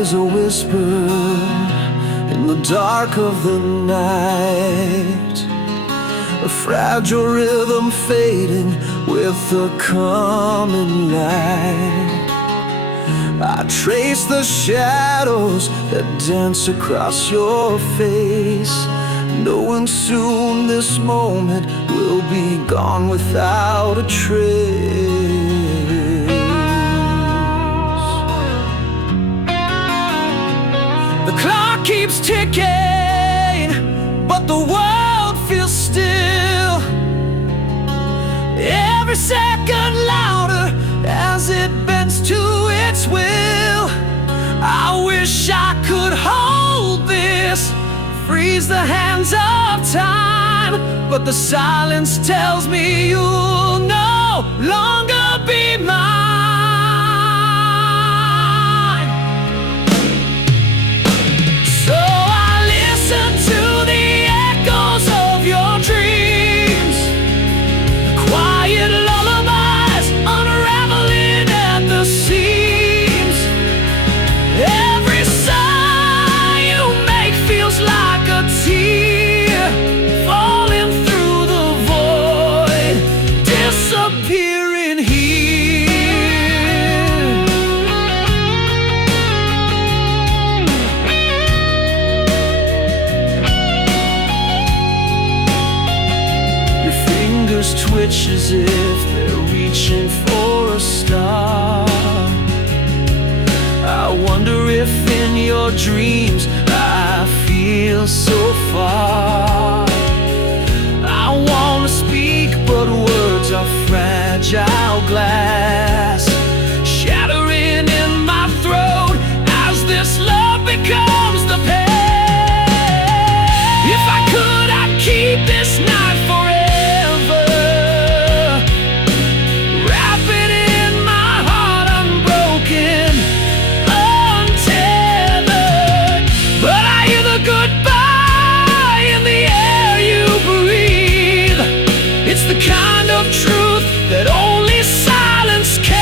is a whisper in the dark of the night, a fragile rhythm fading with the coming light. I trace the shadows that dance across your face, knowing soon this moment will be gone without a trace. The clock keeps ticking, but the world feels still, every second louder as it bends to its will. I wish I could hold this, freeze the hands of time, but the silence tells me you'll no longer be mine. So I listen to the echoes of your dreams, quiet lullabies unraveling at the seams. Every sigh you make feels like a tear falling through the void, disappearing here. Your fingers twitch as if they're reaching for a star. I wonder if in your dreams I feel so far. I want to speak, but words are fragile glass, shattering in my throat as this love becomes the pain. If I could, I'd keep this night forever, wrap it in my heart unbroken, untethered. But I hear the goodbye in the air you breathe. It's the kind of truth that only silence can.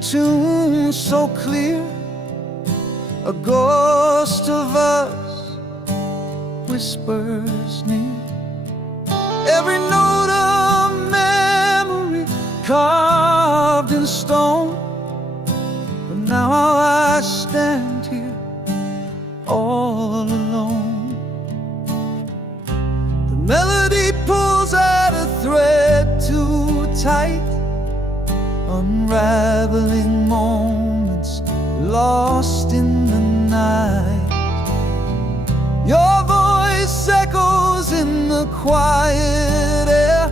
Tune so clear, a ghost of us whispers near. Every note of memory carved in stone. But now I stand here all alone. The melody pulls at a thread too tight, unraveling moments lost in the night. Your voice echoes in the quiet air,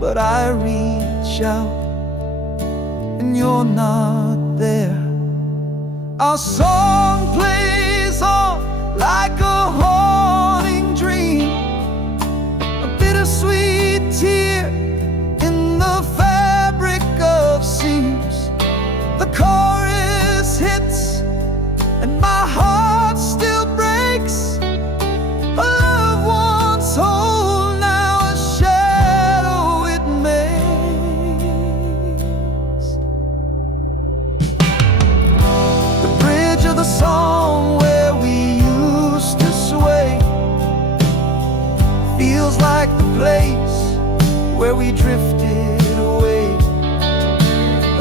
but I reach out and you're not there. Our song plays on like a haunting dream, a bittersweet tear in the fabric of seams. The chorus hits and my heart still breaks. A love once whole, now a shadow it makes. The bridge of the song where we used to sway feels like the place where we drifted away.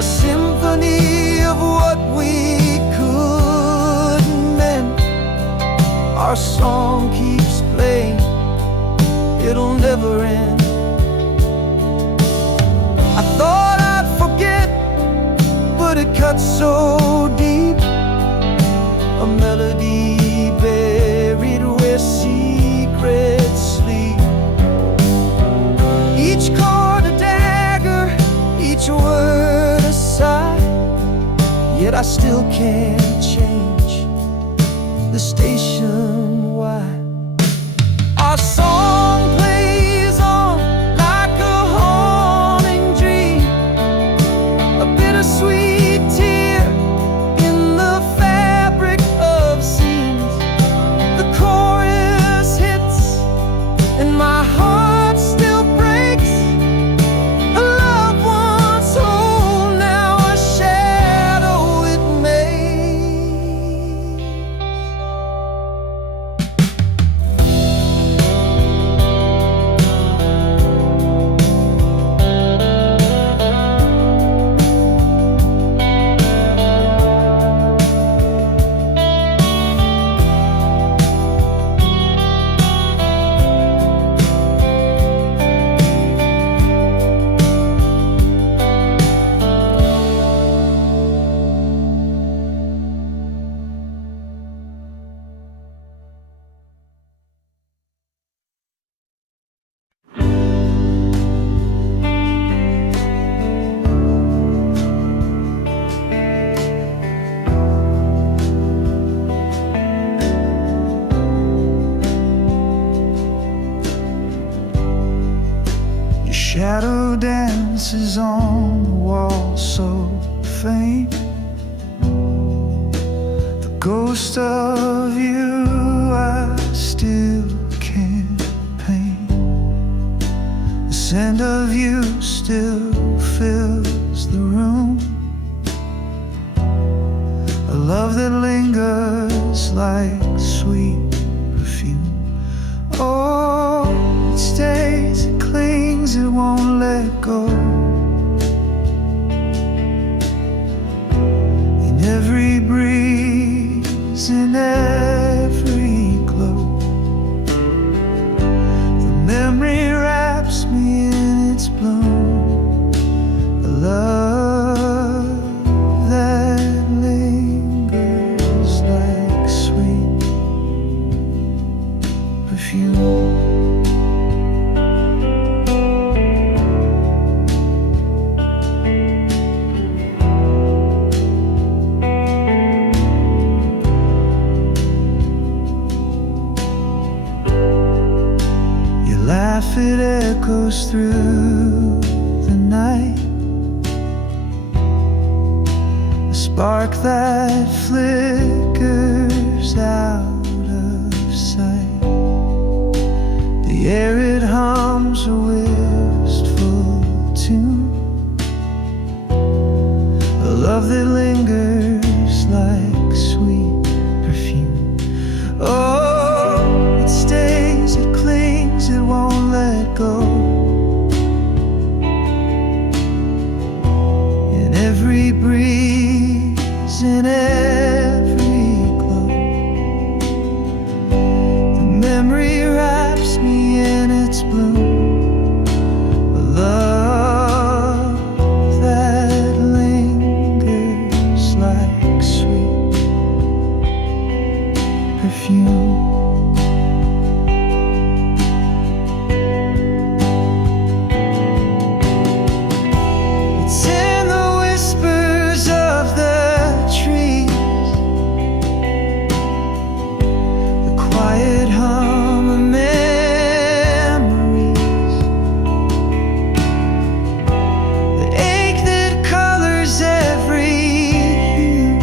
A symphony of what we couldn't mend. Our song keeps playing, it'll never end. I thought I'd forget, but it cuts so deep. A melody buried where secrets sleep. Each chord a dagger, each word a sigh. Yet I still can't change the station. Why? Our song plays on like a haunting dream, a bittersweet tear in the fabric of seams. The chorus hits and my heart still breaks. A love once whole, now a shadow it makes. Shadow dances on the wall so faint. The ghost of you I still can't paint. The scent of you still fills the room. A love that lingers like sweet perfume. Oh, it stays, it clings, it won't let go. In every breeze, in every glow, the memory wraps me in its bloom. A love that lingers like sweet perfume. Laugh, it echoes through the night. A spark that flickers out of sight. The air, it hums a wistful tune. A love that lingers like sweet perfume. Oh, it stays, it clings, it won't let go. In every breeze, in every perfume. It's in the whispers of the trees, the quiet hum of memories, the ache that colors every hue.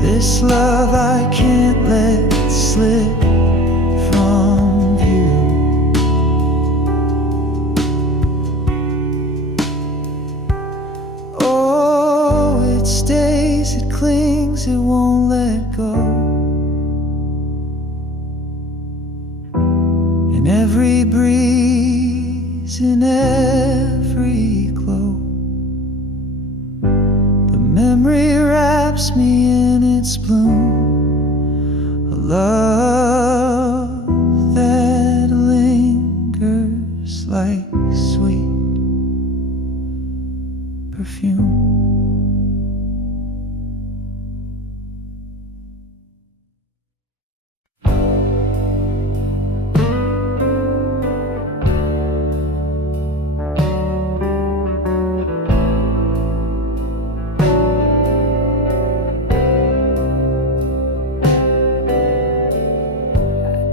This love I can't let slip from view. Oh, it stays, it clings, it won't let go. In every breeze, in every glow, the memory wraps me in its bloom. A love that lingers like sweet perfume.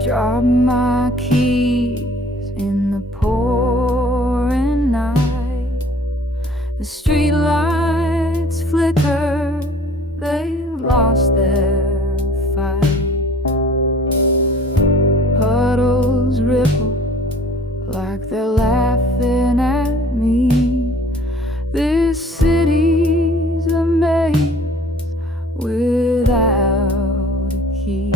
Drop my keys in the pouring night. The street lights flicker, they lost their fight. Puddles ripple like they're laughing at me. This city's a maze without a key.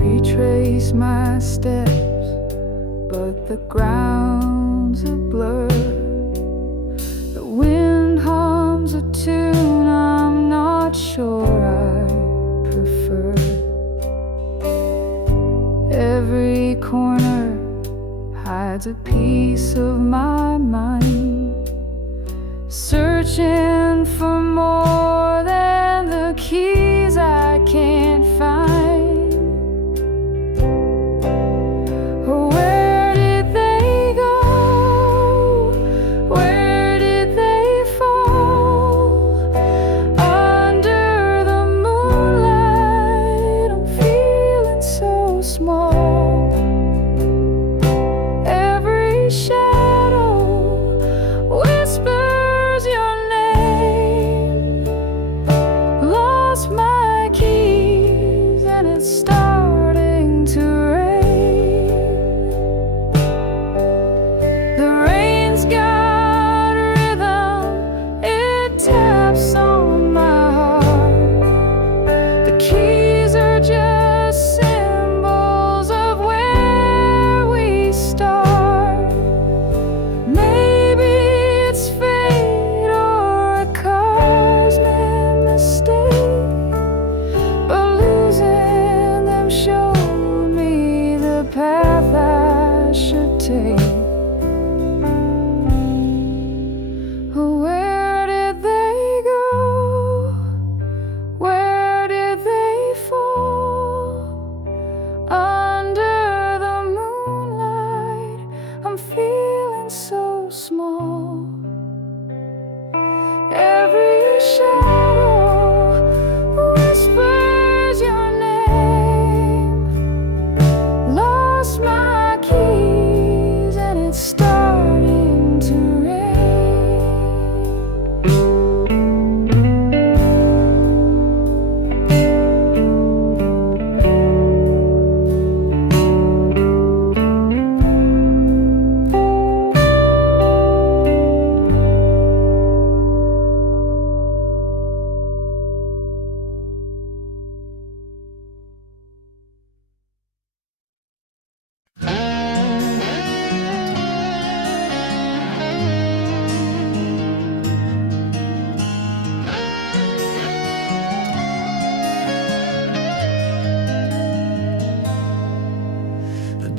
Retrace my steps, but the ground's a blur. The wind hums a tune I'm not sure I prefer. Every corner hides a piece of my mind, searching for more than the keys I can't find. Every shadow whispers your name.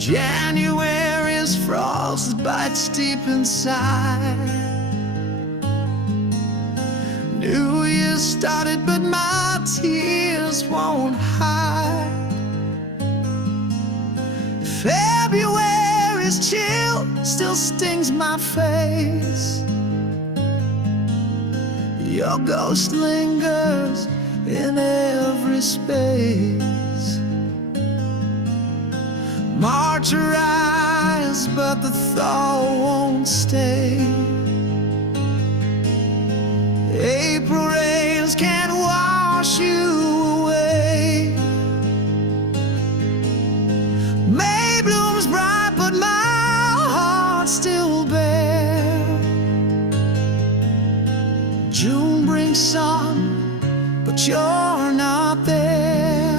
January's frost bites deep inside. New Year started, but my tears won't hide. February's chill still stings my face. Your ghost lingers in every space. March arrives, but the thaw won't stay. April rains can't wash you away. May blooms bright, but my heart's still bare. June brings sun, but you're not there.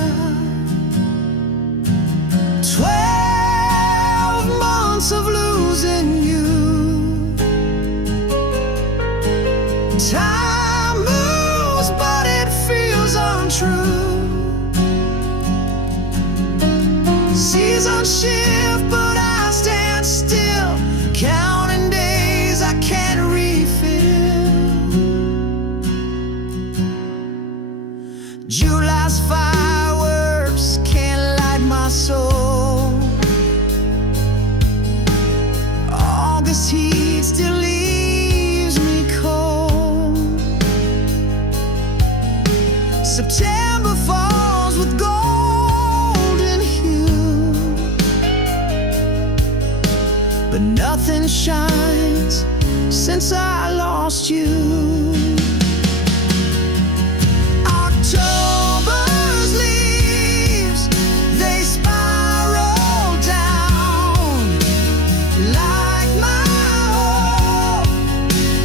12 months of losing you. Time moves, but it feels untrue. Seasons shift, but I stand still, counting days I can't refill. July's fireworks can't light my soul. August heat still leaves me cold. September falls with golden hue, but nothing shines since I lost you. October's leaves, they spiral down like my hope.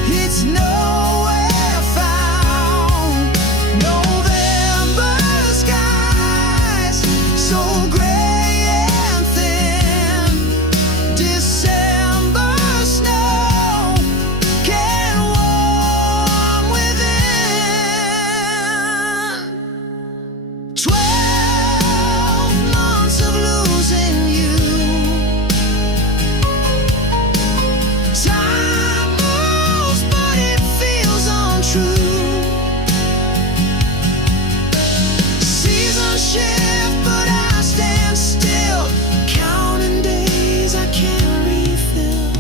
It's nowhere found. November skies so gray and thin. December snow can warm within. 12 months of losing you. Time moves, but it feels untrue. Seasons shift, but I stand still, counting days I can't refill.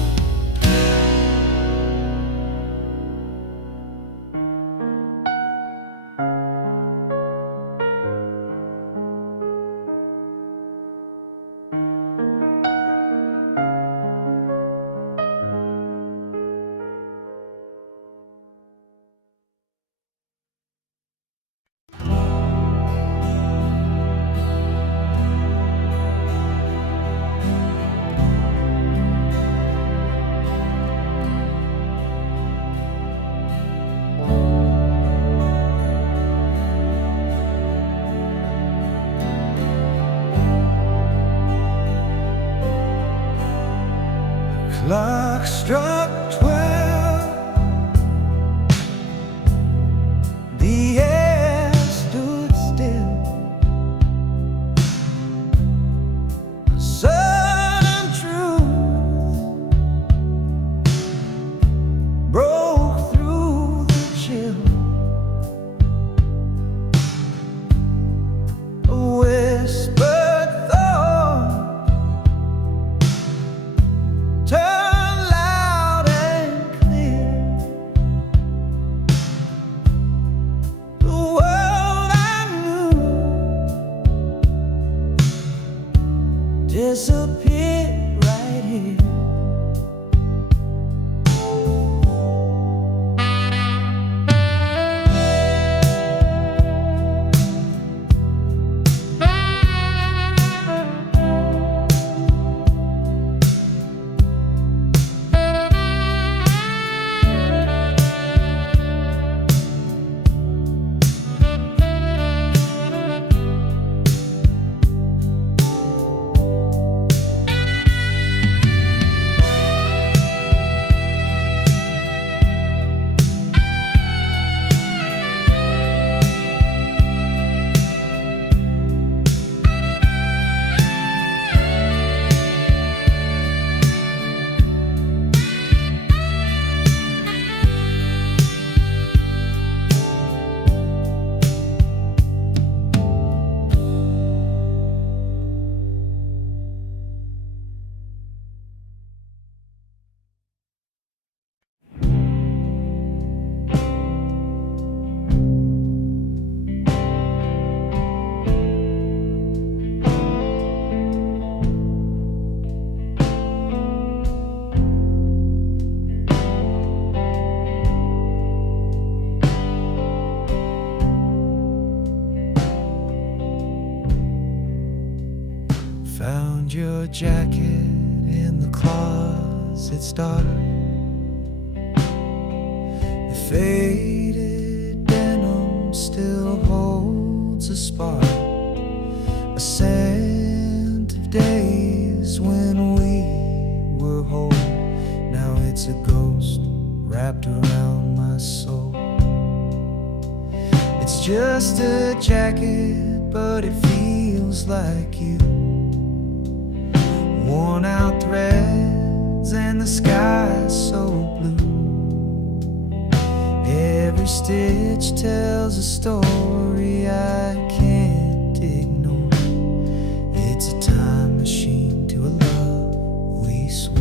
Clock struck 12. The air stood still. A sudden truth broke through the chill. A whispered thought turned loud and jacket in the closet's dark. The faded denim still holds a spark, a scent of days when we were whole. Now it's a ghost wrapped around my soul. It's just a jacket, but it feels like you. Worn out threads and the sky so blue. Every stitch tells a story I can't ignore. It's a time machine to a love we swore.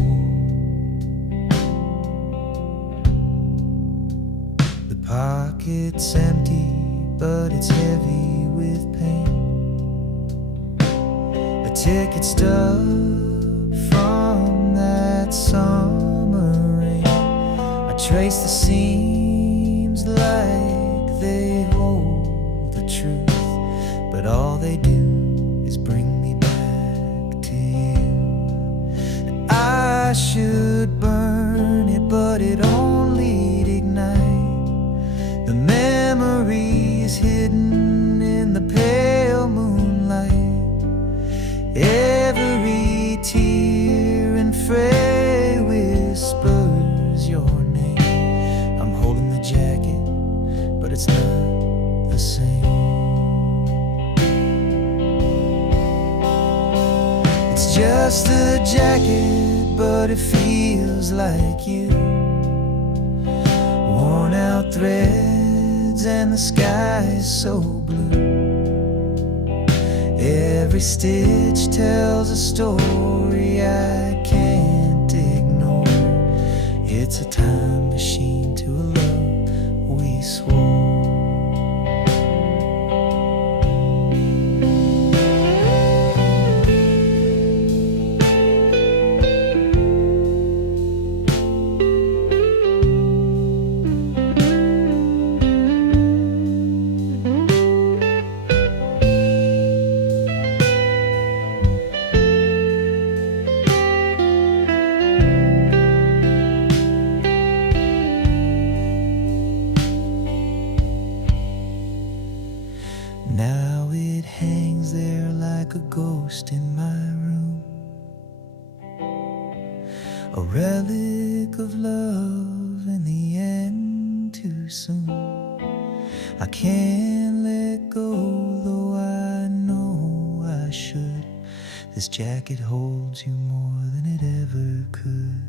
The pocket's empty, but it's heavy with pain. A ticket stub from that summer rain. I trace the seams like they hold the truth, but all they do is bring me back to you. I should burn it, but it only'd ignite the memories hidden in the pale moonlight. Every tear and fray whispers your name. I'm holding the jacket, but it's not the same. It's just a jacket, but it feels like you. Worn out threads and the sky's so blue. Every stitch tells a story I can't ignore. It's a time machine to a love we swore. Now it hangs there like a ghost in my room, a relic of love in the end too soon. I can't let go, though I know I should. This jacket holds you more than it ever could.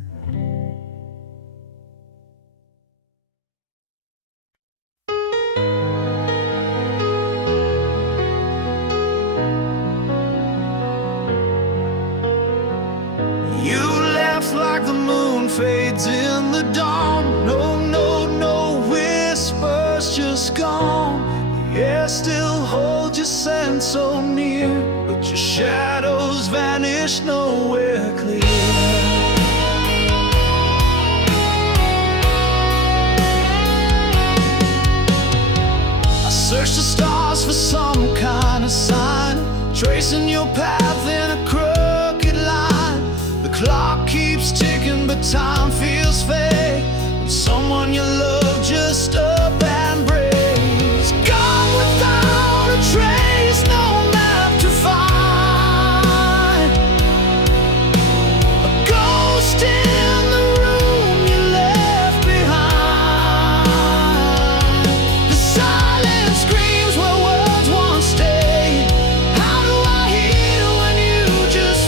You left like the moon fades in the dawn. No whispers, just gone. The air still holds your scent so near, but your shadows vanish nowhere clear. I search the stars for some kind of sign, tracing your path in a crooked line. The clock keeps ticking, but time feels fake when someone you love just up and breaks. Gone without a trace, no map to find. A ghost in the room you left behind. The silence screams where words once stayed. How do I heal when you just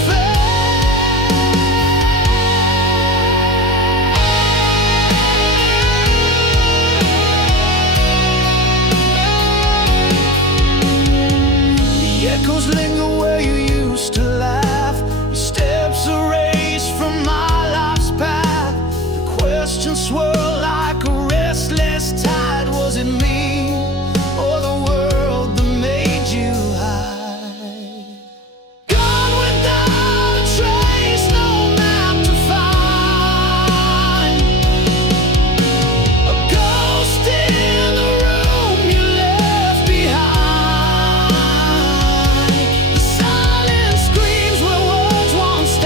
echoes linger where you used to laugh. Your steps erased from my life's path. The questions swirl like a restless tide. Was it me or the world that made you hide? Gone without a trace, no map to find. A ghost in the room you left behind. The silence screams where words once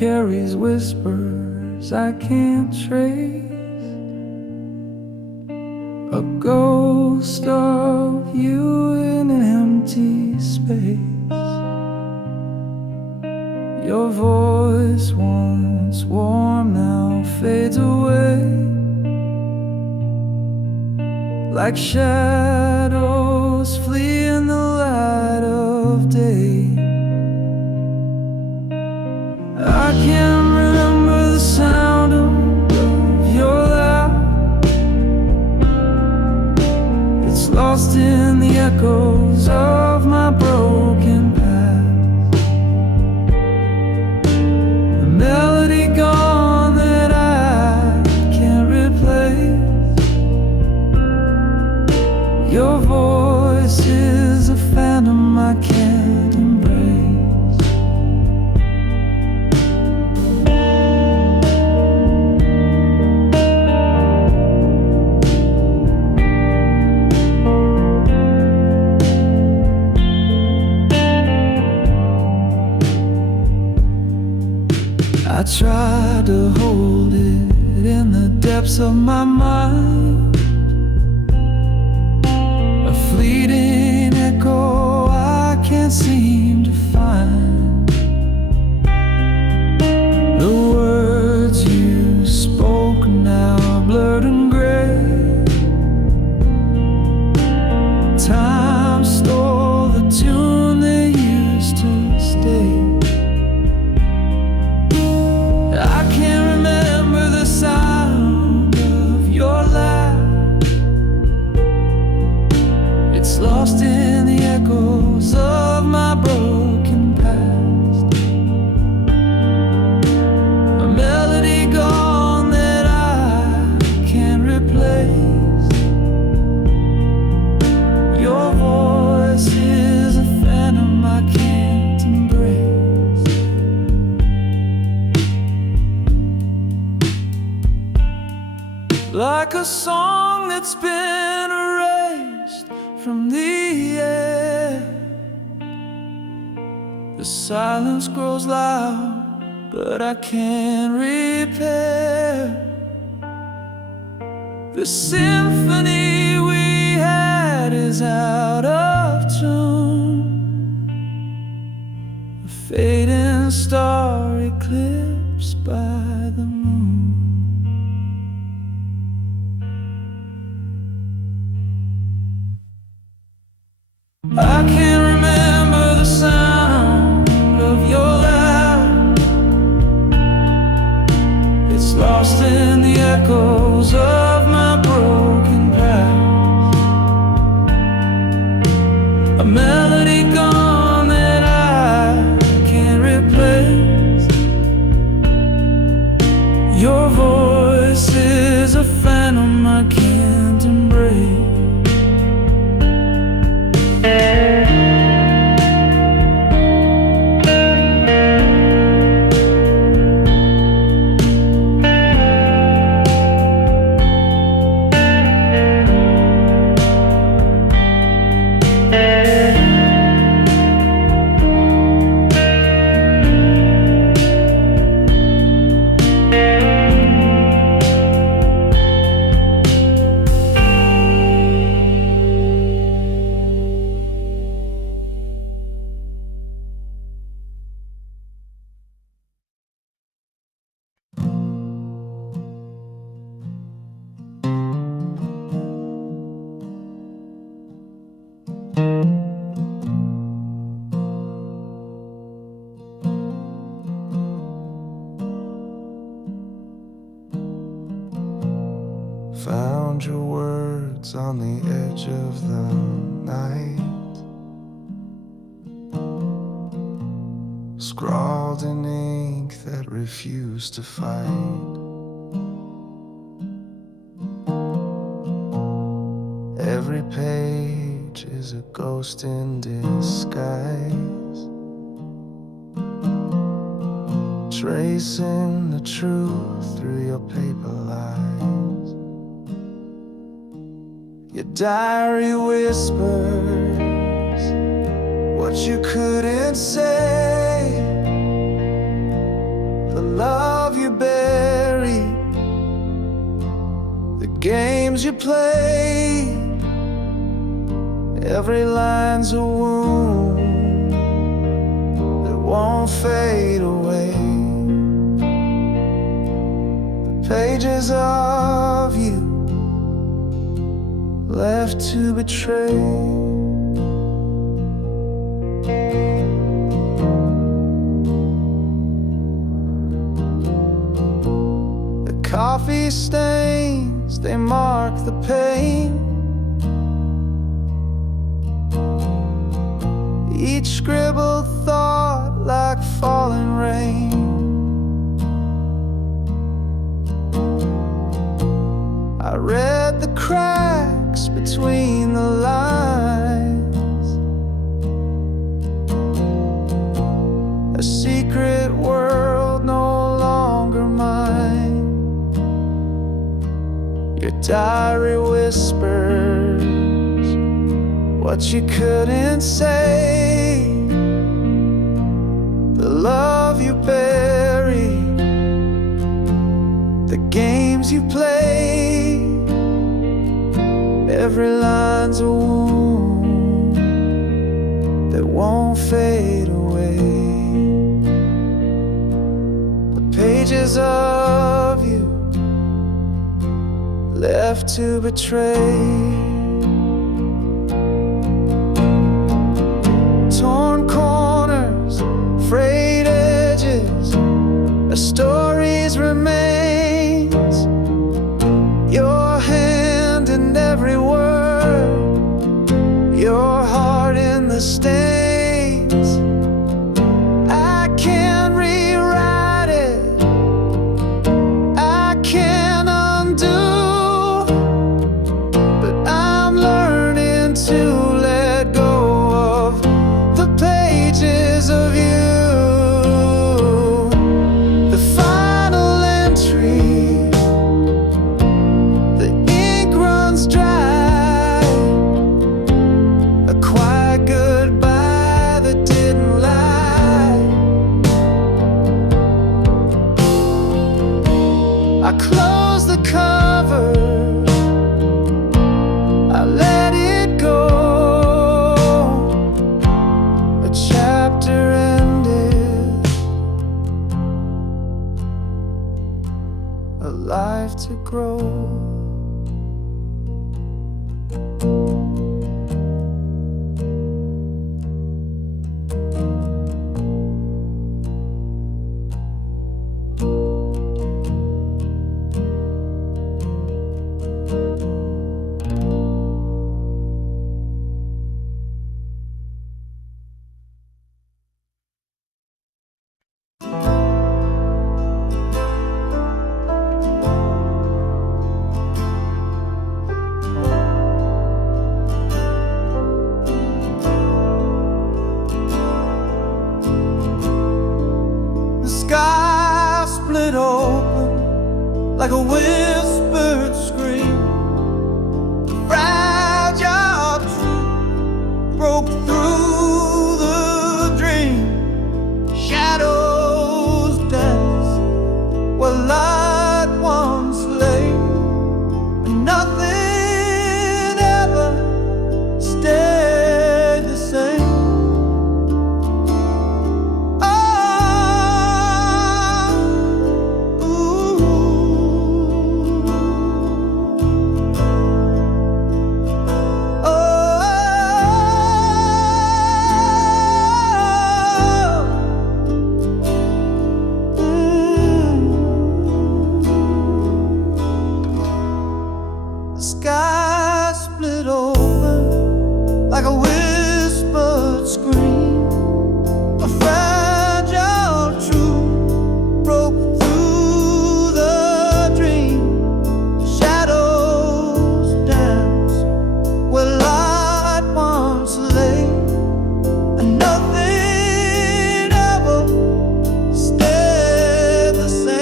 carries whispers I can't trace, a ghost of you in an empty space. Your voice, once warm, now fades away, like shadows flee in the light of day. I can't remember the sound of your laugh. It's lost in the echoes of my broken past. A melody gone that I can't replace. Your voice is a phantom I can't embrace. I tried to hold it in the depths of my mind, a fleeting echo I can't seem to find. The words you spoke now are blurred and gray. Time stole the tune they used to stay. I can't remember the sound of your laugh. It's lost in the echoes of my broken past. A melody gone that I can't replace. Your voice is a phantom I can't embrace. Like a song that's been erased from the air, the silence grows loud, but I can't repair the symphony we had is out of tune. A fading star eclipsed by the moon. I can't remember the sound of your laugh. It's lost in the echoes of my broken past. A melody gone that I can't replace. Your voice is a phantom I can't embrace. Found your words on the edge of the night, scrawled in ink that refused to fight. Every page is a ghost in disguise, tracing the truth through your paper lies. Your diary whispers what you couldn't say, games you play, every line's a wound that won't fade away. The pages of you left to betray. Coffee stains, they mark the pain. Each scribbled thought like falling rain. I read the cracks between the lines, a secret world no longer mine. Your diary whispers what you couldn't say, the love you buried, the games you played. Every line's a wound that won't fade away. The pages of you left to betray. Torn corners, frayed edges, a story's remains. Your hand in every word, your heart in the stains. I can't rewrite it, I can't undo, but I'm learning to let go of the pages of you. The final entry, the ink runs dry, a quiet goodbye that didn't lie. I close the cover, I let it go. A chapter ended, a life to grow. The sky split open like a whispered scream. The fragile truth broke through the dream. Shadows dance where light once lay, and nothing ever stayed the same. The sky split open like a whispered scream. A fragile truth broke through the dream. Shadows dance where light once lay, and nothing ever stayed the same.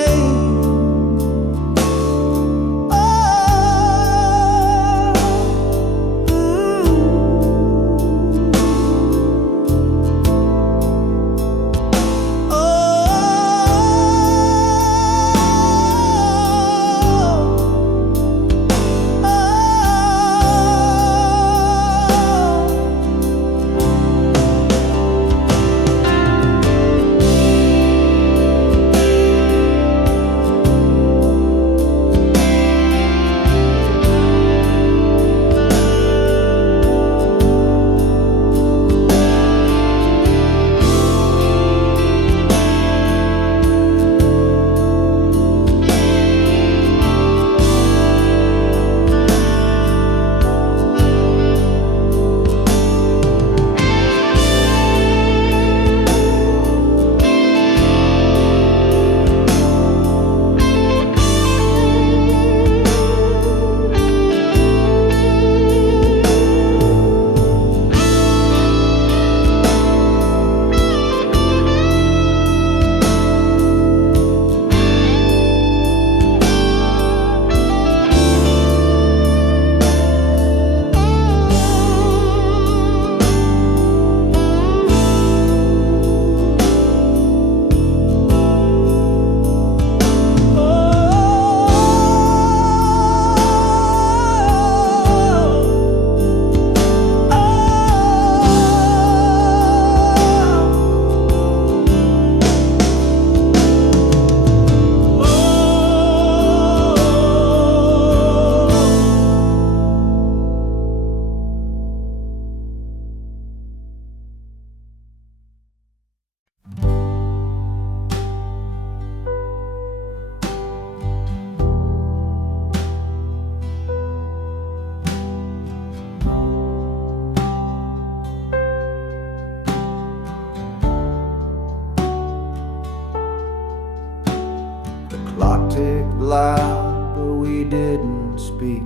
loud, but we didn't speak.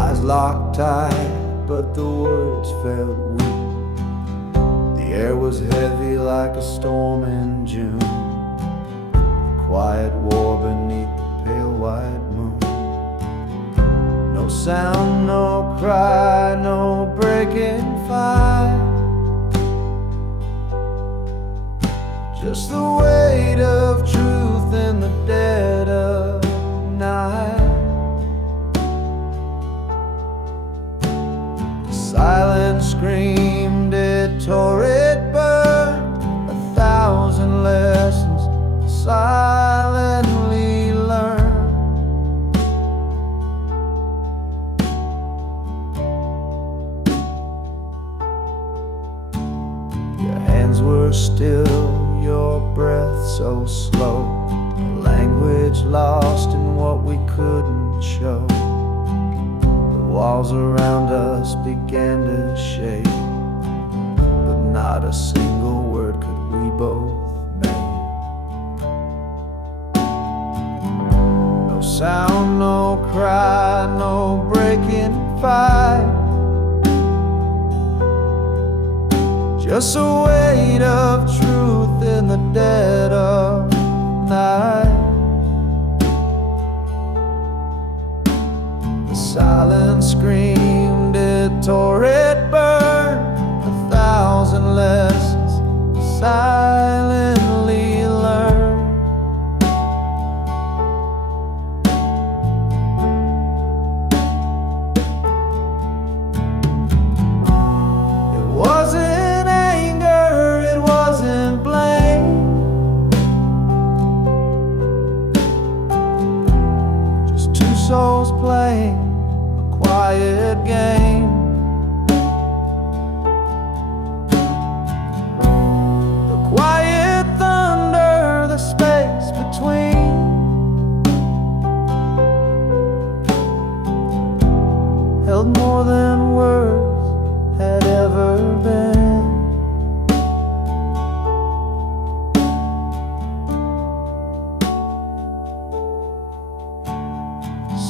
Eyes locked tight, but the words felt weak. The air was heavy like a storm in June. Quiet war beneath the pale white moon. No sound, no cry, no breaking fire. Just the weight of truth in the dead of night. The silence screamed, it tore, it burned. 1,000 lessons silently learned. Your hands were still, your breath so slow, a language lost in what we couldn't show. The walls around us began to shake, but not a single word could we both make. No sound, no cry, no breaking fight. Just a weight of truth in the dead of night. The silence screamed, it tore, it burned. 1,000 lessons silently learned. It wasn't souls playing a quiet game. The quiet thunder, the space between. Held more than words had ever been.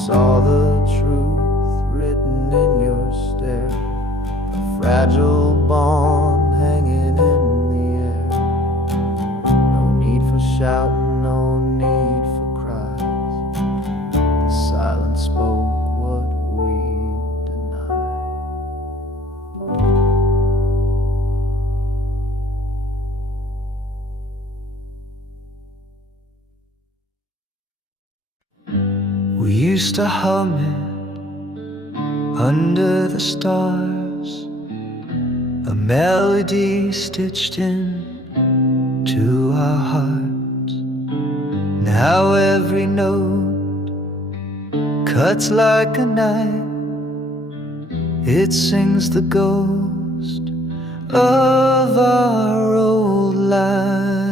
Saw the truth written in your stare, a fragile bond hanging in the air. No need for shouting, no need for cries. The silence spoke what we denied. We used to hum it under the stars, a melody stitched in to our hearts. Now every note cuts like a knife. It sings the ghost of our old life.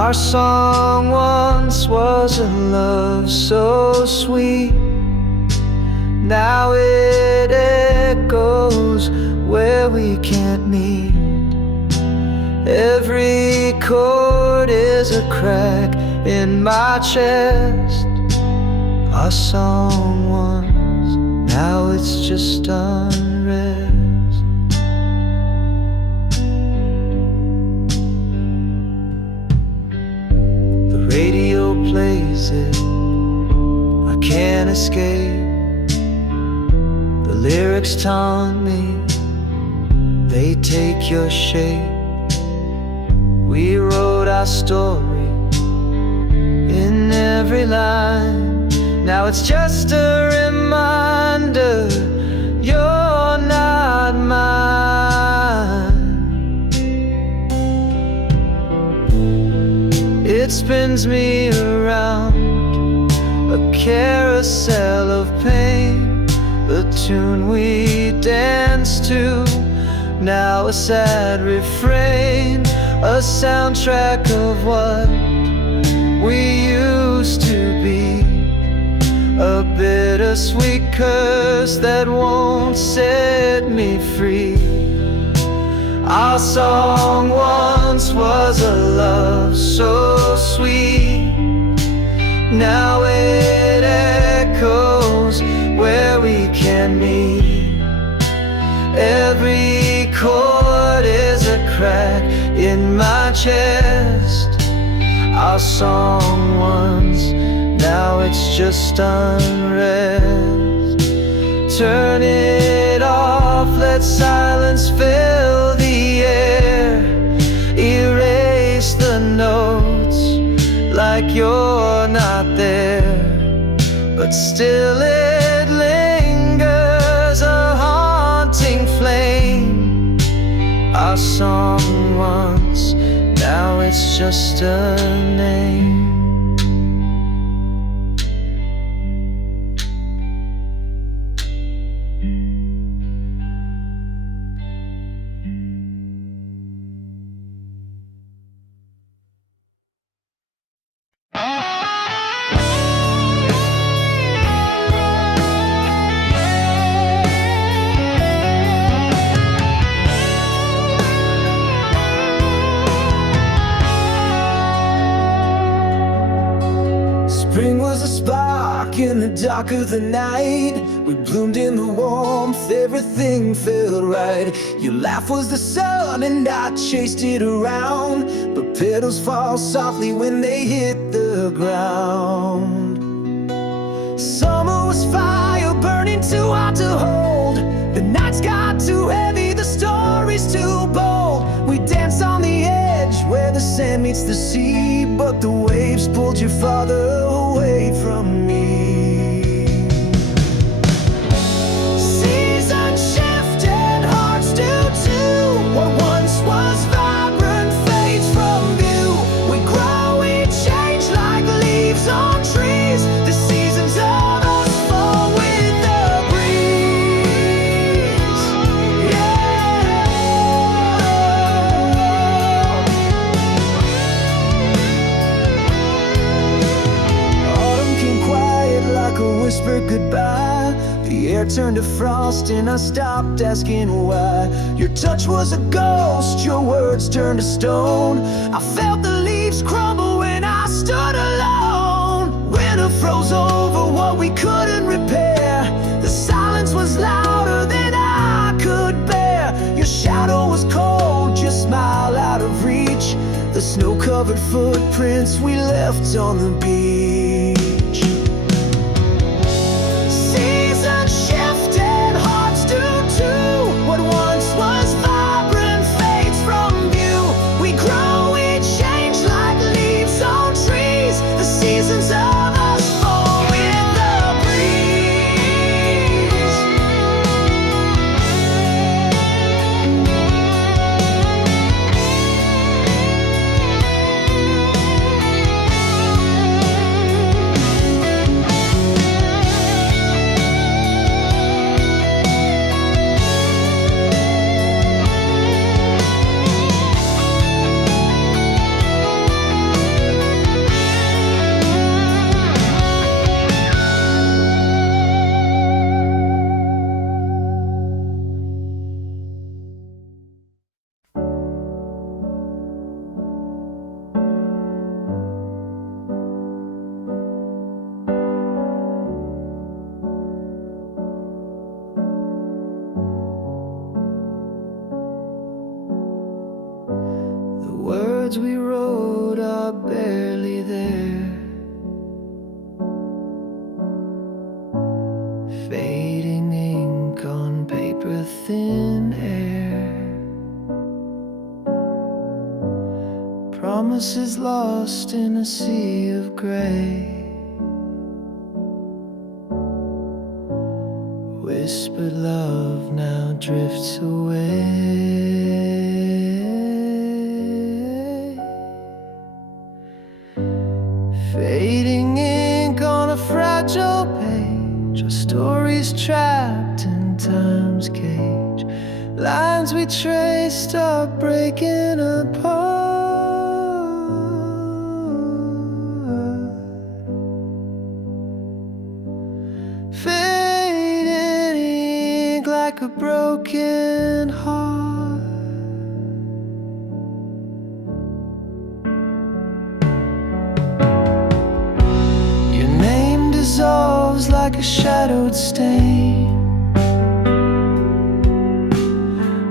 Our song once was a love so sweet. Now it echoes where we can't meet. Every chord is a crack in my chest. Our song once, now it's just unrest. Radio plays it, I can't escape. The lyrics taunt me, they take your shape. We wrote our story in every line. Now it's just a reminder, you're not mine. It spins me around, a carousel of pain. The tune we danced to, now a sad refrain. A soundtrack of what we used to be. A bittersweet curse that won't set me free. Our song once was a love so sweet. Now it echoes where we can meet. Every chord is a crack in my chest. Our song once, now it's just unrest. Turn it off, let silence fill the air. Erase the notes like you're not there, but still it lingers, a haunting flame. Our song once, now it's just a name. Spring was a spark in the dark of the night. We bloomed in the warmth, everything felt right. Your laugh was the sun and I chased it around, but petals fall softly when they hit the ground. Summer was fire burning too hot to hold. The nights got too heavy, the stories too bold. We danced on the edge where the sand meets the sea, but the waves pulled you farther away from me. Seasons shift and hearts do too. What once was vibrant fades from view. We grow, we change like leaves on trees. The seasons of us fall with the breeze. Autumn came quiet like a whispered goodbye. The air turned to frost and I stopped asking why. Your touch was a ghost, your words turned to stone. I felt the leaves crumble when I stood alone. Winter froze over what we couldn't repair. The silence was louder than I could bear. Your shadow was cold, your smile out of reach. The snow-covered footprints we left on the beach. Seasons shift and hearts do too. What once was vibrant fades from view. We grow, we change like leaves on trees. The seasons of us fall with the breeze. The words we wrote are barely there, fading ink on paper, thin air. Promises lost in a sea of gray. Whispered love now drifts away. Fading ink on a fragile page, our stories trapped in time's cage. Lines we traced are breaking apart. Fading ink like a broken heart. like a shadowed stain.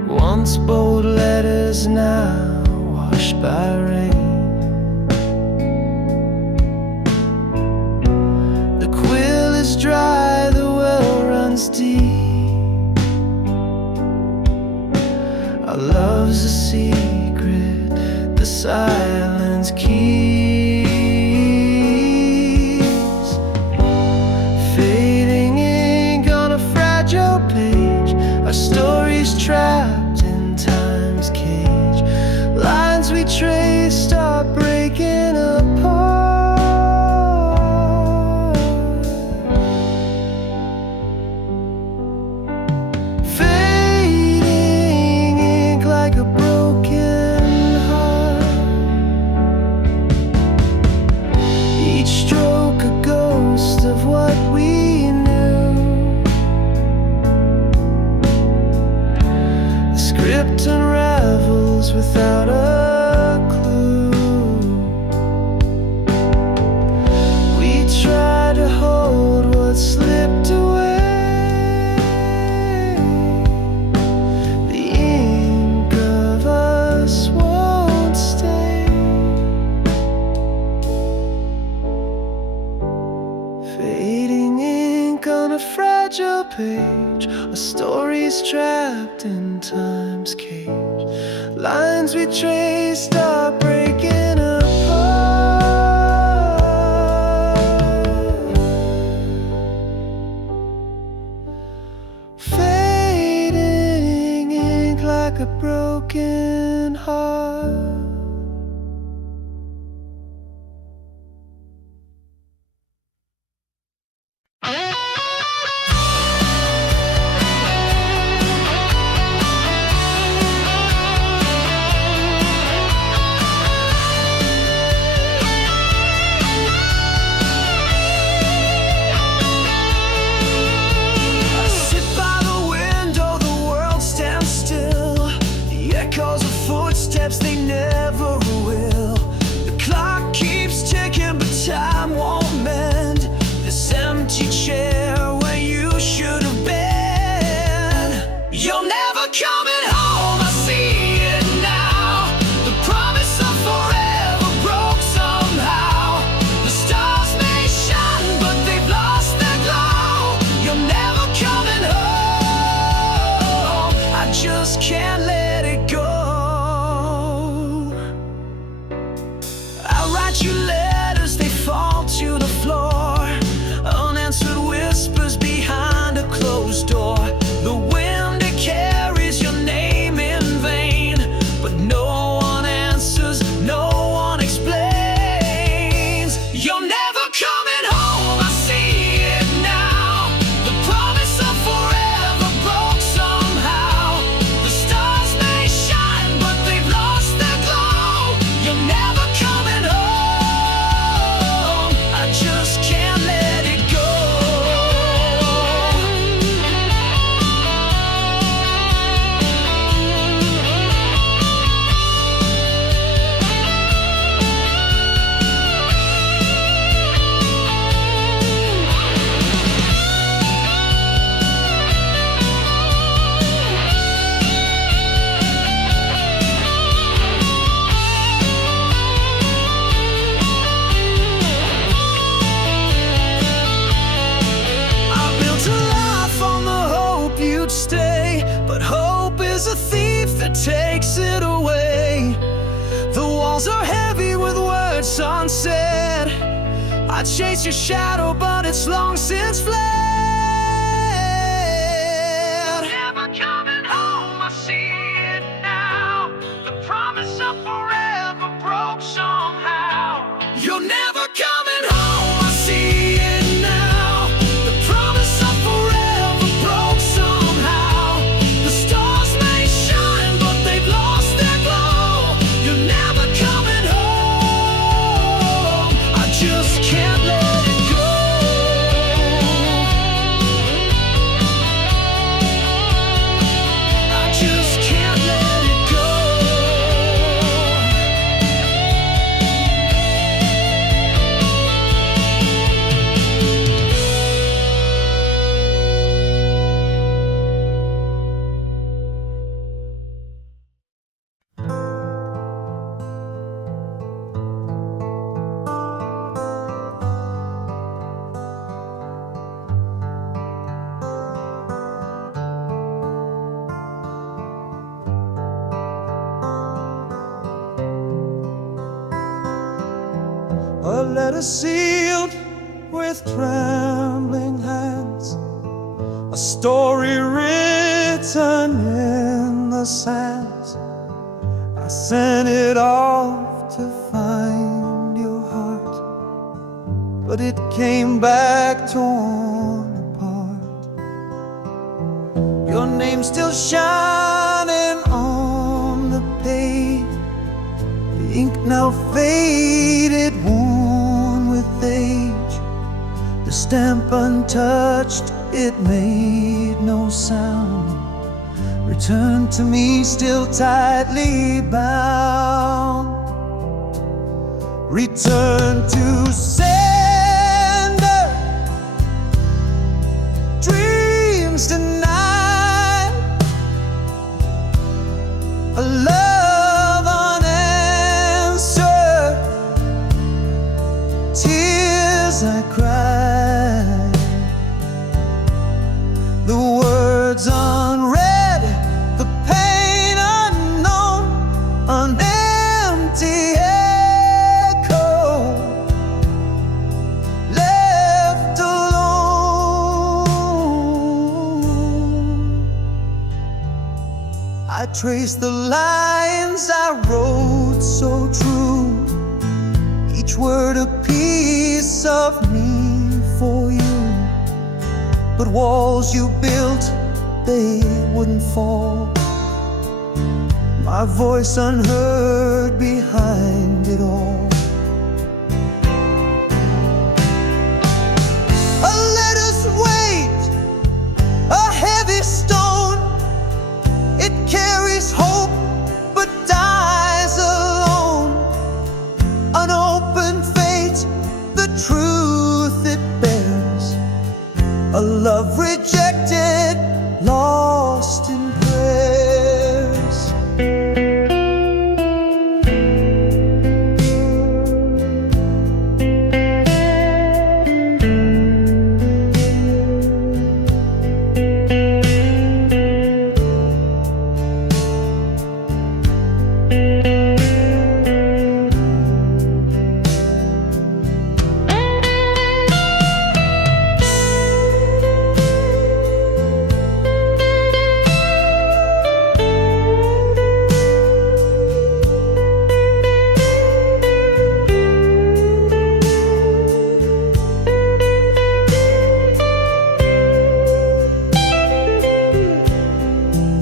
Once bold letters, now washed by rain. The quill is dry, the well runs deep. Our love's a secret the silence keeps. Fading ink on a fragile page, our story's trapped in time's cage. Lines we traced are breaking apart. Fading ink like a broken heart. Each stroke a ghost of what we knew. The script unravels without a clue. We try to hold what slipped away. The ink of us won't stay. Fading ink on a fragile page, a story's trapped in time's cage. Lines we traced are breaking apart. Fading ink like a broken heart. They never will. The clock keeps ticking, but time won't mend this empty chair where you should have been. You're never coming home, I see it now. The promise of forever broke somehow. The stars may shine, but they've lost their glow. You're never coming home, I just can't let it go. Your letters, they fall to the floor. Unanswered whispers behind a closed door. The wind, it carries your name in vain, but no one answers, no one explains. You're never coming home, I see it now. The promise of forever broke somehow. The stars may shine, but they've lost their glow. You're never coming home, just can't let it go. Stay, but hope is a thief that takes it away. The walls are heavy with words unsaid. I chase your shadow, but it's long since fled. Never coming home, I see it now. The promise of forever broke somehow. You're never coming home, I see it now. The promise of forever broke somehow. The stars may shine, but they've lost their glow. You're never coming home, I just can't let it go. letter sealed with trembling hands, a story written in the sands. I sent it off to find your heart, but it came back torn apart. Your name's still shining on the page, the ink now faded, worn with age. The stamp untouched, it made no sound. Return to me still tightly bound. Return to sender, dreams denied, a love unanswered, tears I cried, the words unread, the pain unknown, an empty echo, left alone. I trace the lines I wrote so true, each word a piece of me for you. But walls you built, they wouldn't fall, my voice unheard behind it all. A letter's weight, a heavy stone, it carries hope but dies alone. An open fate, the truth it bears, a love rejected, lost in prayers.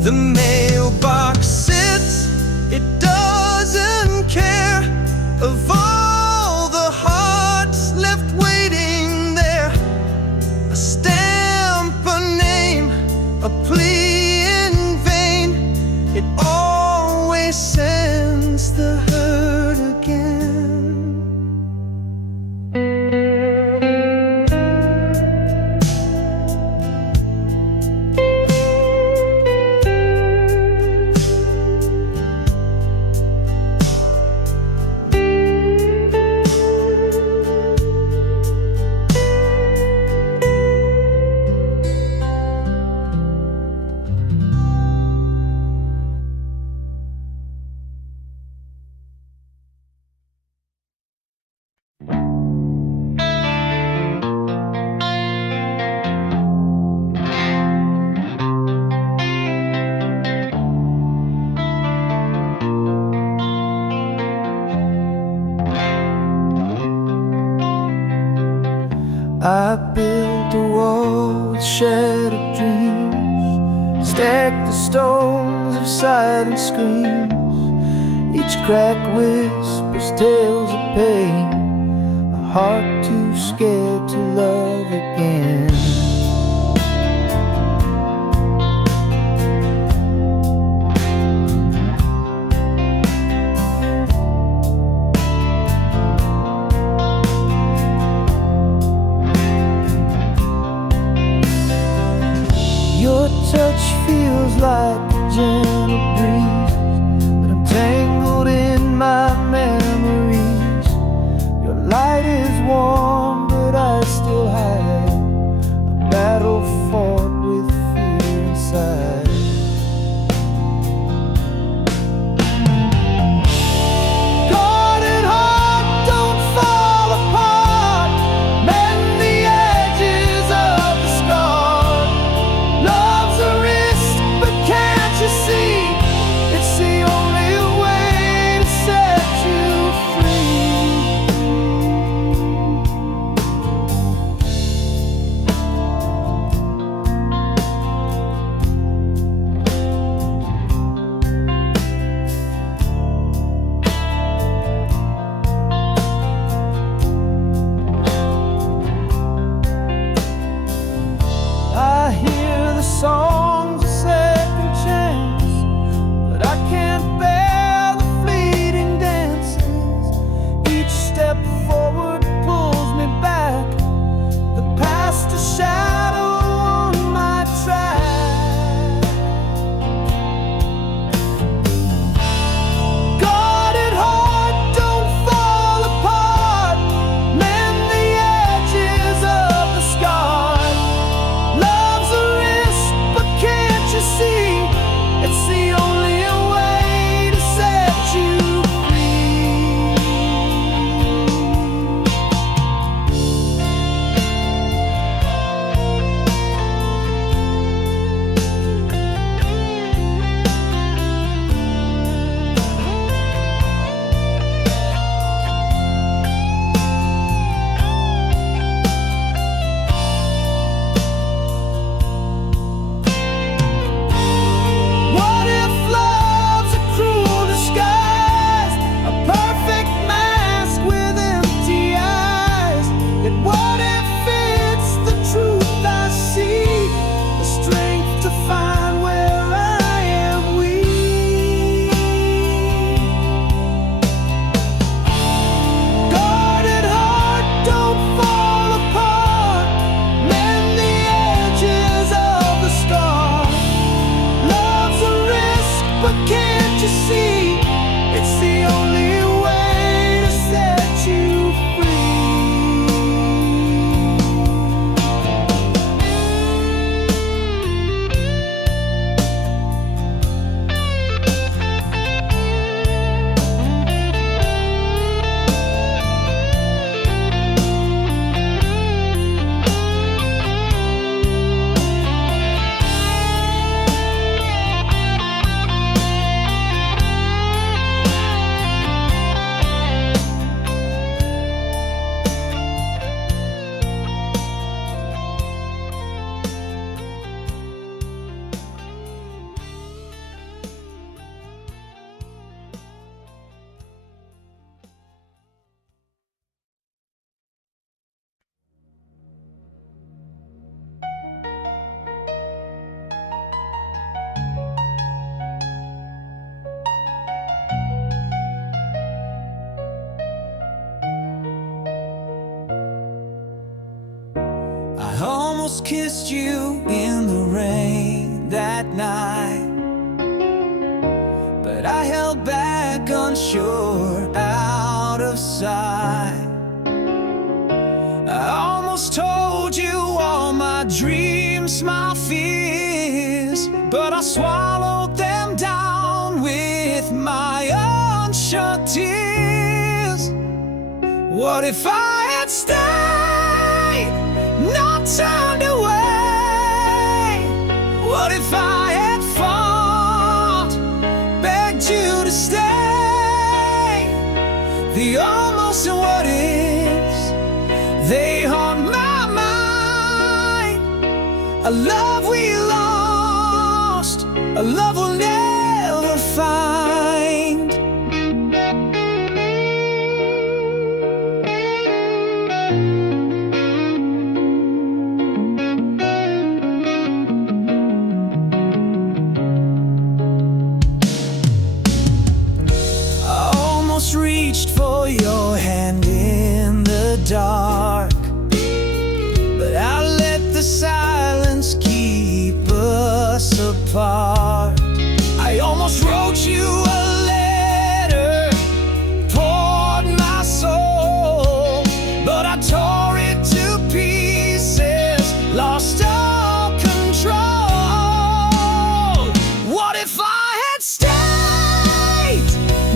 The mailbox sits, it doesn't care of all the hearts left waiting there. A stamp, a name, a plea in vain, it always sends the hurt again. I built a wall with shattered dreams, stacked the stones of silent screams. Each crack whispers tales of pain, a heart too scared to love again. Your touch feels like a gentle breeze, but I'm tangled in my memories. Your light is warm, but I still hide a battle fought with fear inside. Guarded heart, don't fall apart. almost kissed you in the rain that night, but I held back, unsure, out of sight. I almost told you all my dreams, my fears, but I swallowed them down with my unshut tears. What if I had stayed, not turned away? What if I had fought, begged you to stay? The almost and what ifs, they haunt my mind. A love we lost, a love we'll never find. I almost reached for your hand in the dark, but I let the silence keep us apart. I almost wrote you a letter, poured my soul, but I tore it to pieces, lost all control. What if I had stayed,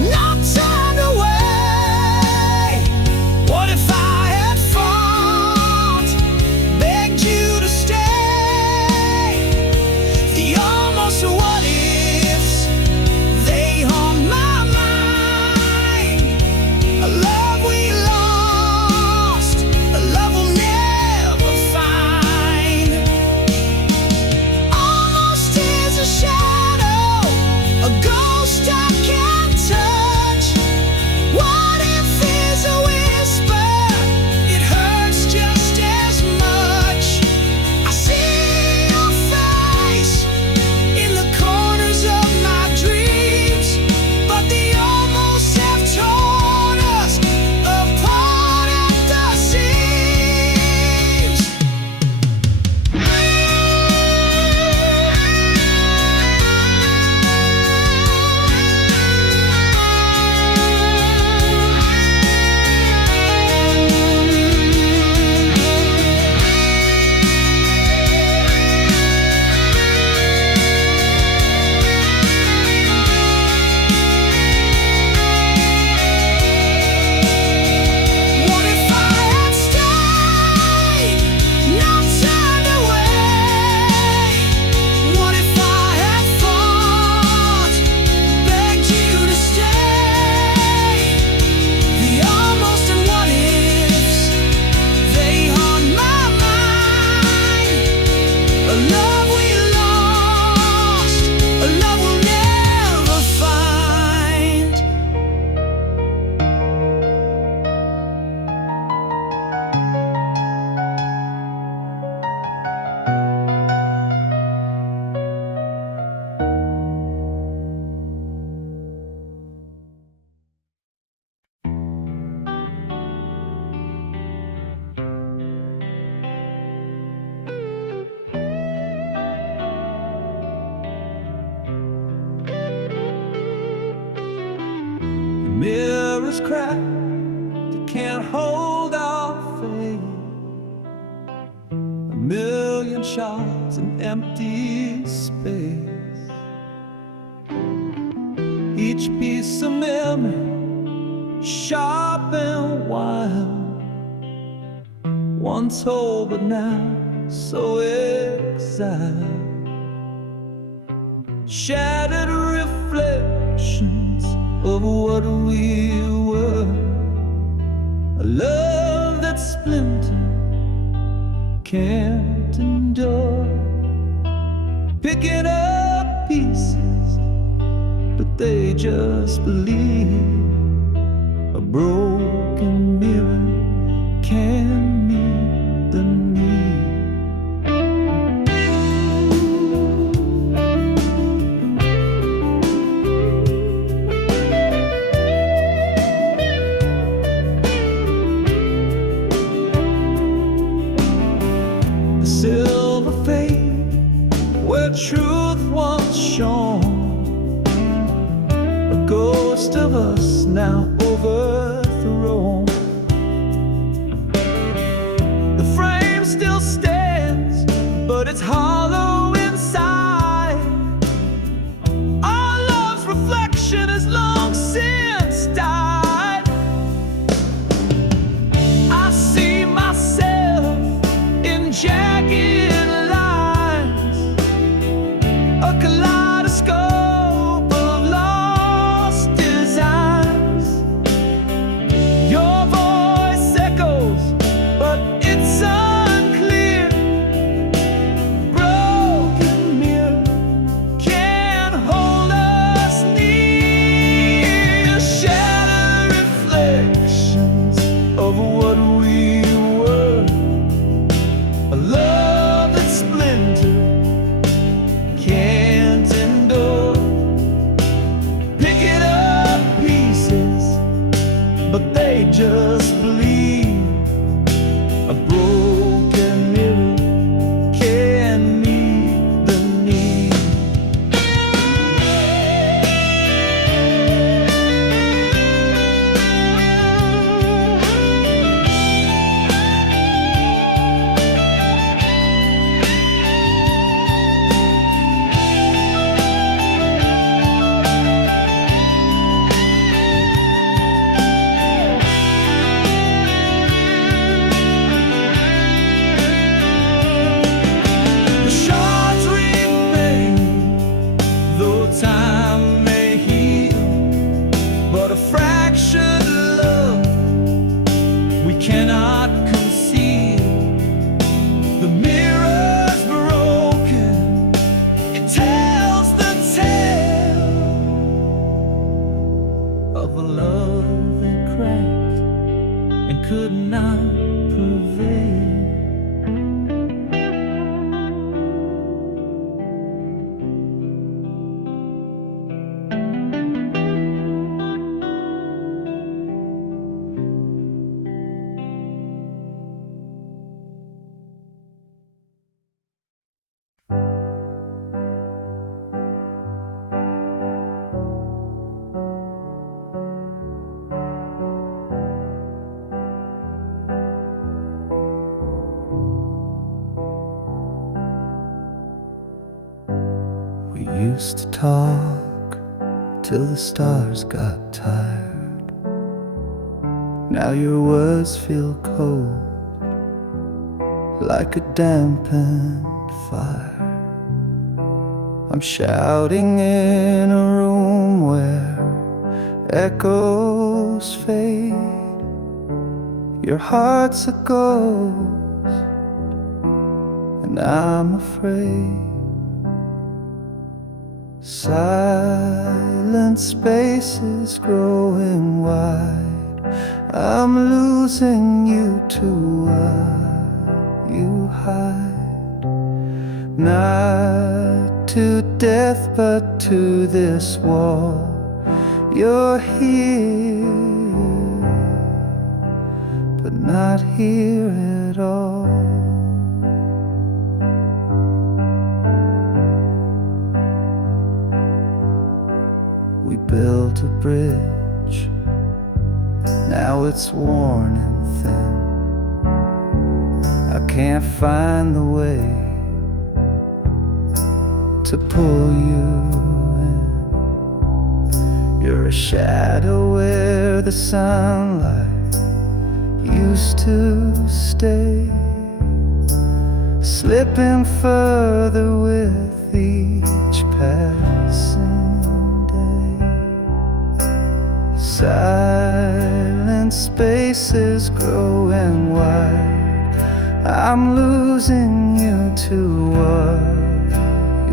not turned away? What if I had fought, begged you to stay? The almost what ifs, they haunt my mind. A love we lost, a love we'll never find. Almost is a shadow, a ghost I can't touch. What if is a whisper, it hurts just as much. I see your face in the corners of my dreams, but the almost have torn us apart at the seams. What if I had stayed, not turned away? What if I had fought, begged you to stay? The almost and what ifs, they haunt my mind. A love we lost, a love we'll never find. Mirrors crack, they can't hold our fate. A million shots in empty space. Each piece of memory, sharp and wild. Once whole but now so exiled. Shattered reflections of what we were. A love that's splintered, can't endure. Picking up pieces, but they just believe. A broken mirror can meet the need. Silver truth once shone, a ghost of us now overthrown. The frame still stands, but it's hollow inside. Our love's reflection has long since died. I see myself in jagged lines, a kaleidoscope of lost designs. Your voice echoes, but it's unclear. Broken mirror can't hold us near. Shattered reflections of what we were, a love that's splintered can't endure. Picking up pieces, but they just bleed. A broken mirror can meet the need. The shards remain, though time may heal, but a fractured love we cannot conceal. The mirror's broken, it tells the tale of a love that cracked and could not prevail. We used to talk till the stars got tired. Now your words feel cold, like a dampened fire. I'm shouting in a room where echoes fade. Your heart's a ghost, and I'm afraid. Silent spaces growing wide. I'm losing you to what you hide. Not to death, but to this wall. You're here, but not here at all. We built a bridge, now it's worn and thin. I can't find the way to pull you in. You're a shadow where the sunlight used to stay, slipping further with each passing day. Silent spaces growing wide. I'm losing you to what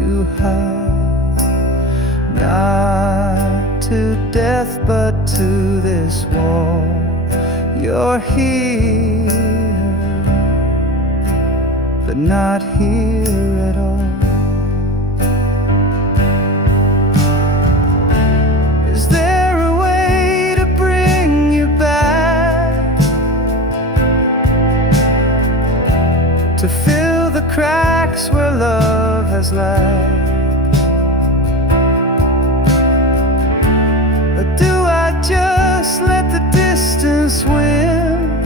you hide. Not to death, but to this wall. You're here, but not here at all. Is there a way to bring you back, to fill the the cracks where love has lagged? Or do I just let the distance win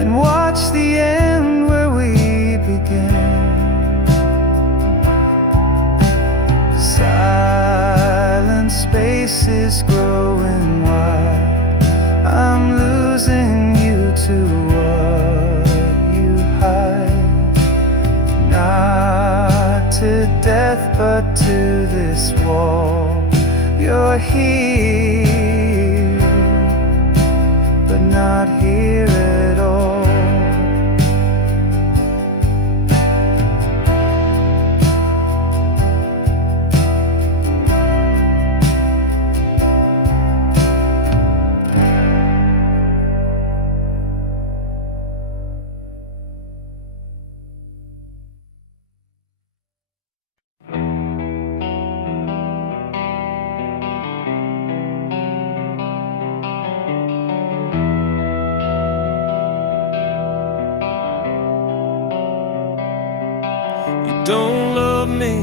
and watch the end where we began? Silent spaces growing wide, I'm losing you to what you hide. Not to death but to this wall. You're here, but not here at all. You don't love me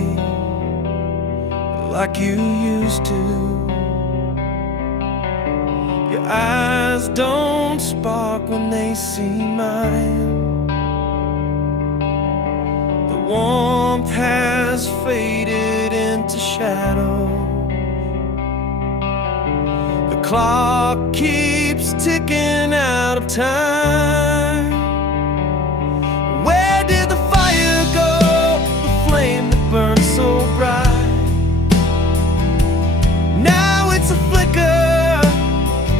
like you used to. Your eyes don't spark when they see mine. The warmth has faded into shadow. The clock keeps ticking out of time. Where did the fire go? The flame that burned so bright. Now it's a flicker,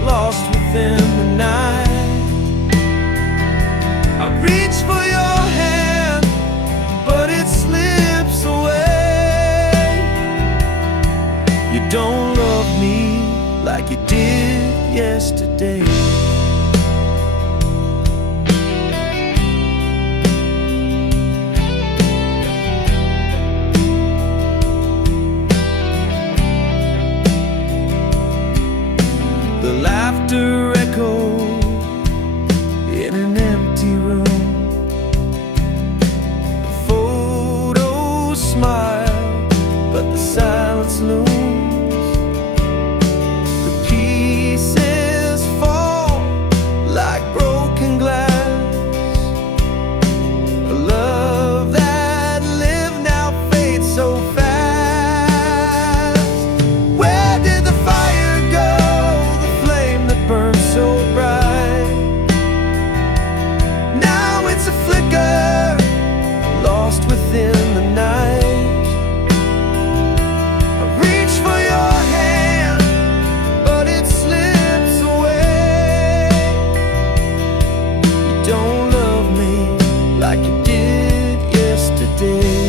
lost within the night. I reach for your hand, but it slips away. You don't love me like you did yesterday. The laughter echoed in an empty room. The photos smile, but the silence looms. The pieces fall like broken glass. A love that lived now fades so fast. Where did the fire go? The flame that burned so bright. Now it's a flicker, lost within the night. I reach for your hand, but it slips away. You don't love me like you did yesterday.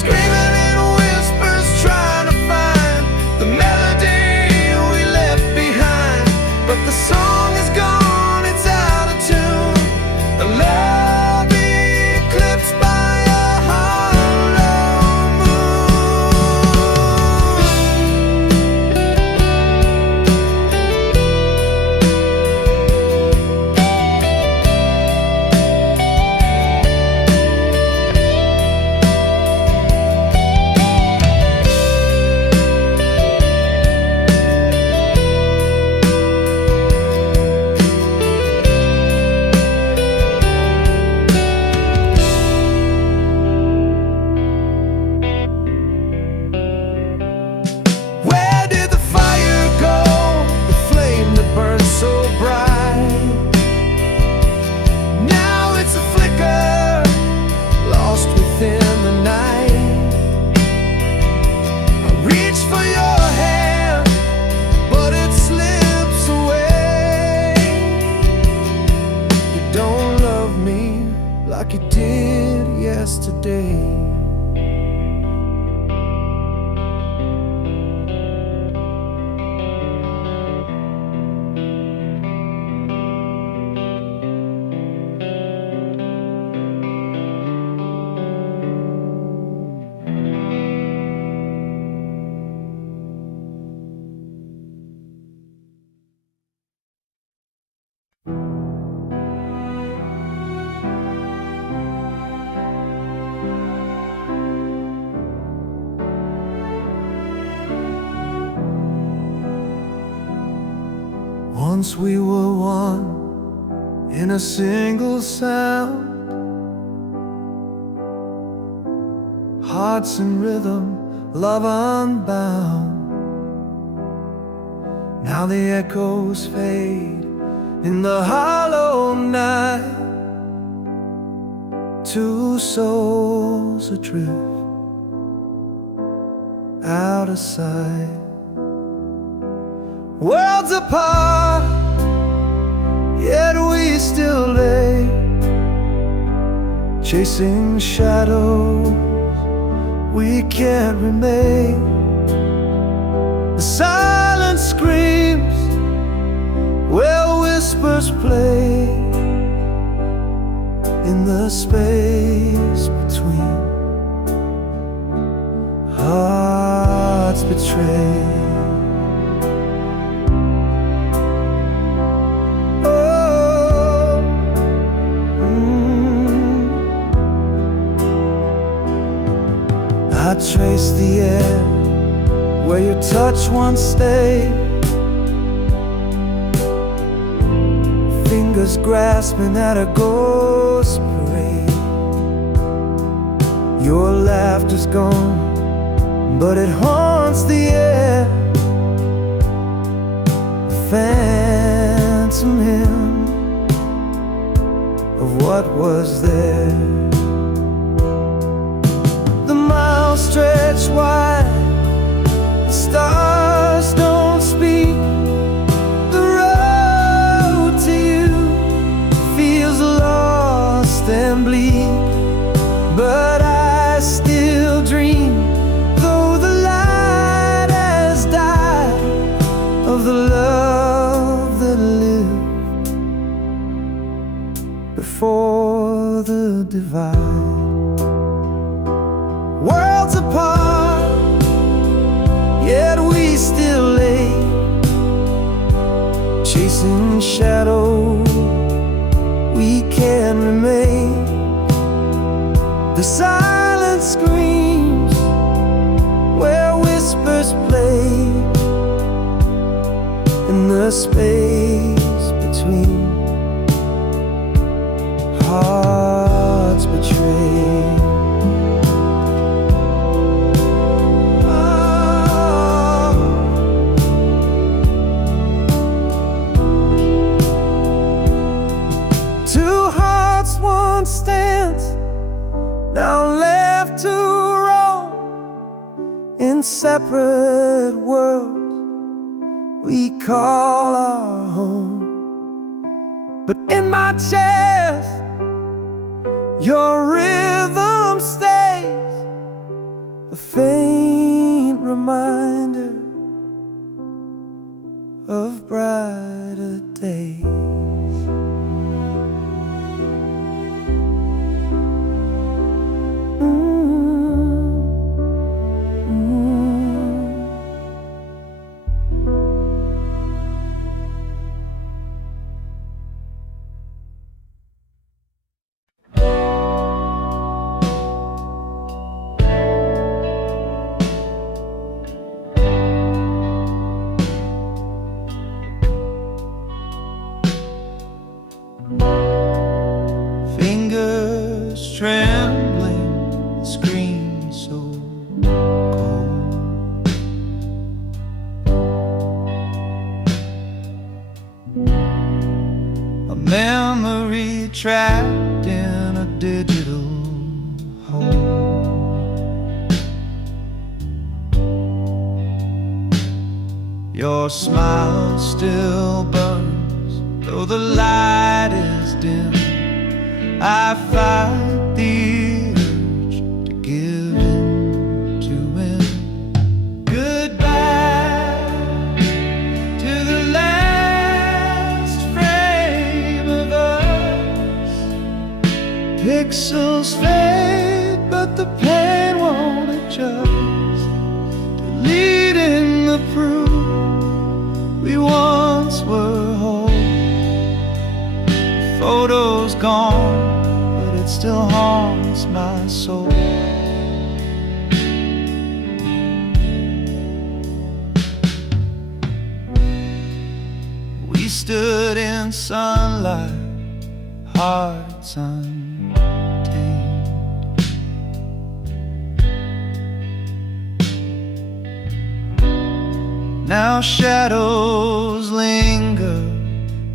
Screaming in whispers, trying to find the melody we left behind. But the song is gone, it's out of tune. A love eclipsed by a hollow Where did the fire go? The flame that burned so bright. Now it's a flicker, lost within the night. I reach for your hand, but it slips away. You don't love me like you did yesterday. Once we were one in a single sound, hearts in rhythm, love unbound. Now the echoes fade in the hollow night, two souls adrift out of sight. Worlds apart, yet we still lay, chasing shadows we can't remain. The silence screams where whispers play, in the space between hearts betrayed. I trace the air where your touch once stayed, fingers grasping at a ghost parade. Your laughter's gone, but it haunts the air, a phantom hymn of what was there. Stretch wide, the stars don't speak. The road to you feels lost and bleak, but I still dream, though the light has died, of the love that lived before the divide. Worlds apart, yet we still lay, chasing shadows we can't remain. The silence screams where whispers play, in the space between hearts betrayed. Stands now left to roam in separate worlds we call our home. But in my chest, your rhythm stays, a faint reminder of brighter days. Fingers trembling, screen so cold. A memory trapped in a digital hole. Your smile still burns, though the light is dim. I fight the urge to give in to win. Goodbye to the last frame of us. Pixels fade, but the pain won't adjust. Deleting the proof we once were whole. Photos gone, but it still haunts my soul. We stood in sunlight, hearts untamed. Now shadows linger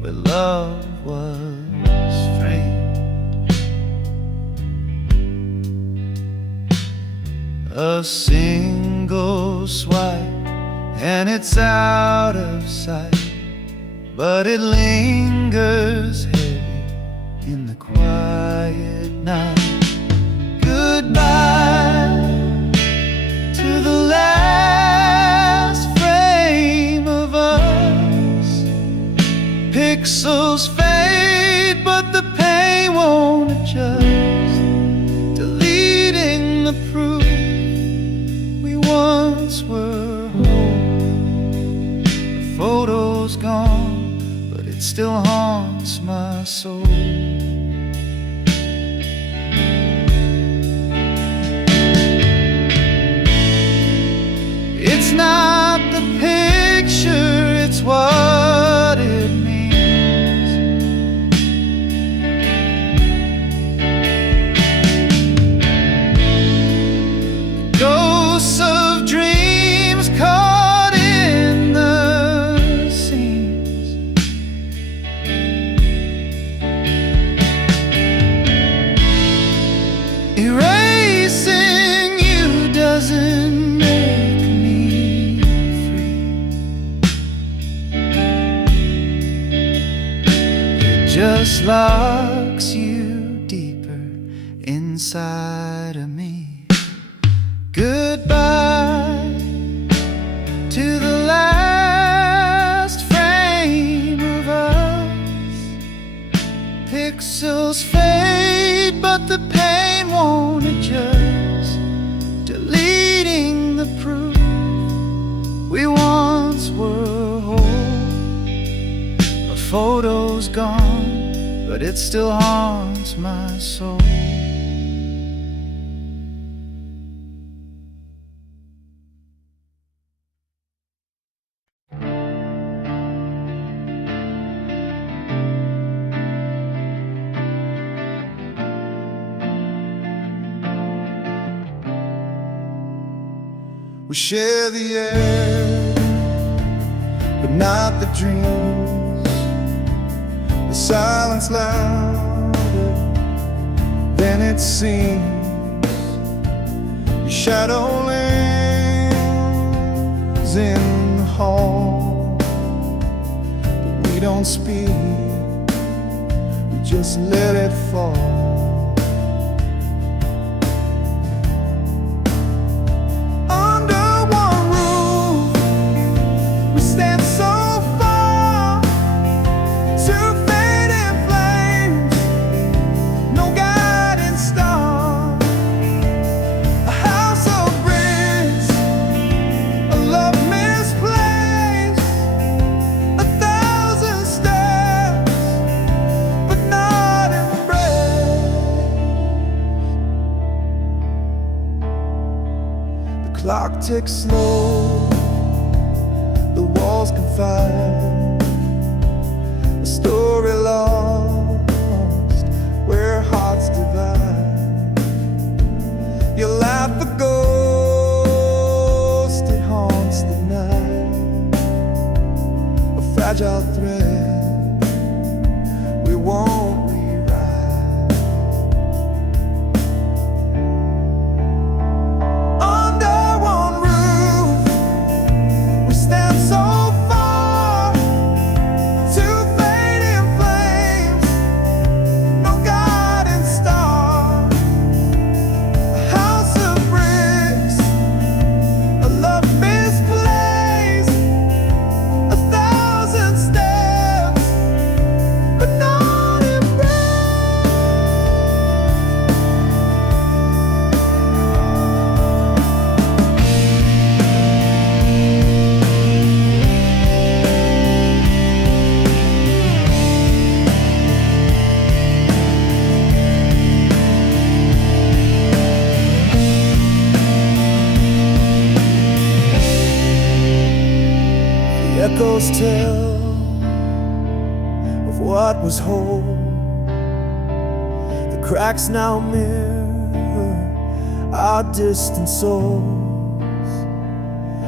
where love was framed. A single swipe and it's out of sight, but it lingers heavy in the quiet night. Goodbye to the last frame of us. Pixels fade, but the pain won't adjust, deleting the proof we once were whole. The photo's gone, but it still haunts my soul. It's not the picture, it's what it means. Ghosts of dreams caught in the seams. Erasing you doesn't make me free. It just locks you deeper inside of me. Goodbye to the last frame of us. Pixels fade, but the pain won't adjust, deleting the proof we once were whole. A photo's gone, but it still haunts my soul. We share the air, but not the dreams. The silence louder than it seems. Your shadow lingers in the hall, but we don't speak, we just let it fall. Clock ticks slow, the walls confide, a story lost where hearts divide. You laugh the ghost, it haunts the night, a fragile thread we won't rewrite. Echoes tell what was whole. The cracks now mirror our distant souls.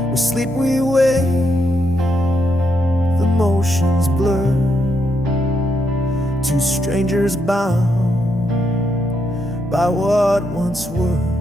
We sleep, we wake, the motions blur. Two strangers bound by what once were.